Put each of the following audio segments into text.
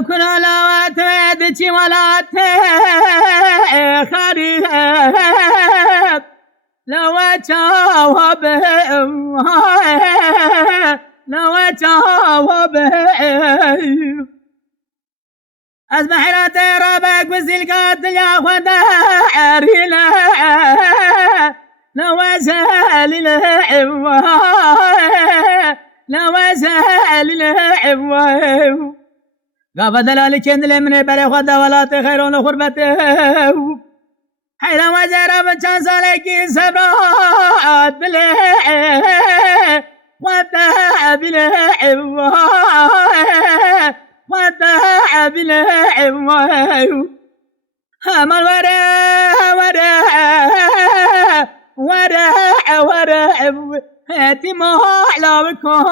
كنا لا تدشي ولا تخرب لو جاوب از بحرات ربك بالزلقات يا خدارنا لو زال العوام قابل دلالك اللي من بلا خدا ولا تخيرون خربته حيلا وزارة بچان سالكي سبرات بله وطا بله وطا بله همال ورا هاتي محلا بكم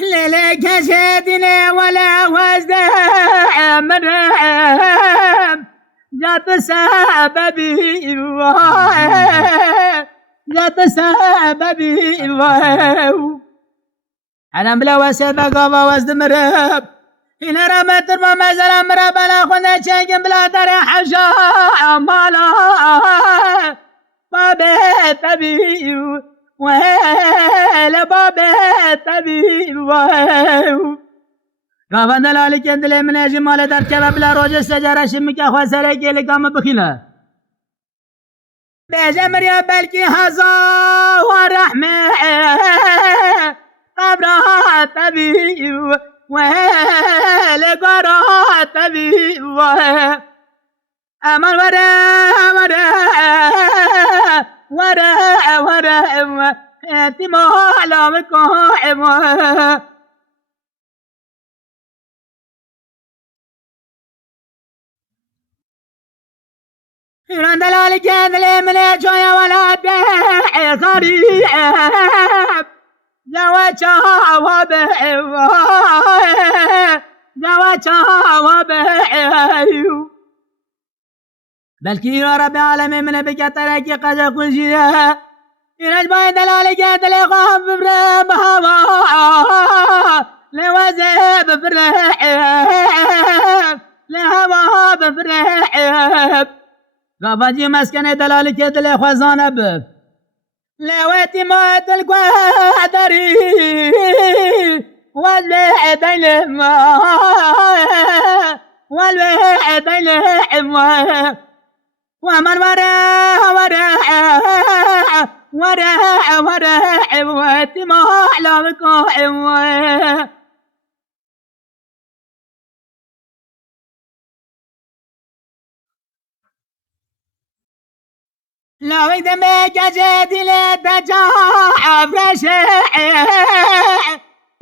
ليلك شادنا ولا وزد مرام جات سببي أنا بلا وسد بقى وزد مرام هنا رمت ما زال مرام بلا خنا شيء بلا ترى حشا مالا بابي تبي وهلا بابا طبيب قابل دلالك اندلي من اجمال در كباب لا روج السجارة شمك اخوة سرقي لقام بخيلة بجمر يا بلكي هزا ورحمة قبرها طبيب وهلا قرها طبيب أمان ورا انتي محلا بكم إيران دلالك يدلي من جويا ولا خريب جوا بلكي يا رب العالمين من بك تركي قد كل شيء إن باي دلالك يدلي خاف بهوا لوزب لهوا بفرح قابجي مسكن دلالك يدلي خزانة بف لواتي ما القدري والبعد ومن ورا واتما على بكم لو دمك جدي لا تجاه فرش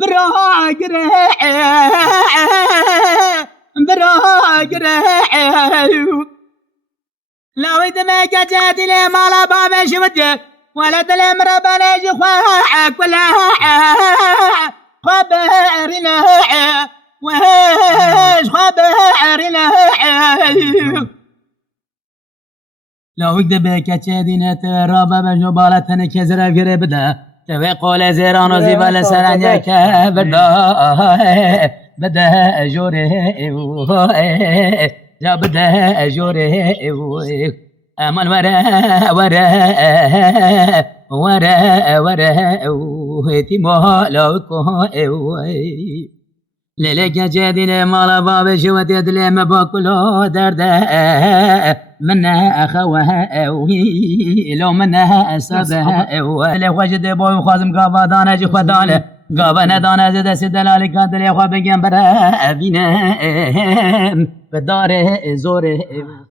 براقر لو دمك جدي لا مالا بابا شوده ولا تلم ربنا جخواك ولا خبرنا وهاش خبرنا لو دبك جدينا ترابا بجبالتنا كزرا في ربدا توقول زيران وزيبال سرانيك بدا جوره جا بدا جوره أمان ورا تيمو لوكو ليلك جدينا مالا باب شوت يدلي مباكلو درده منها أخوها لو منها أسابها لخوشد بوي خازم قابا دانا جي خدانه قابا ندانا زد سدلالي كانت لي أخوة بجنبرا بينا بداره زوره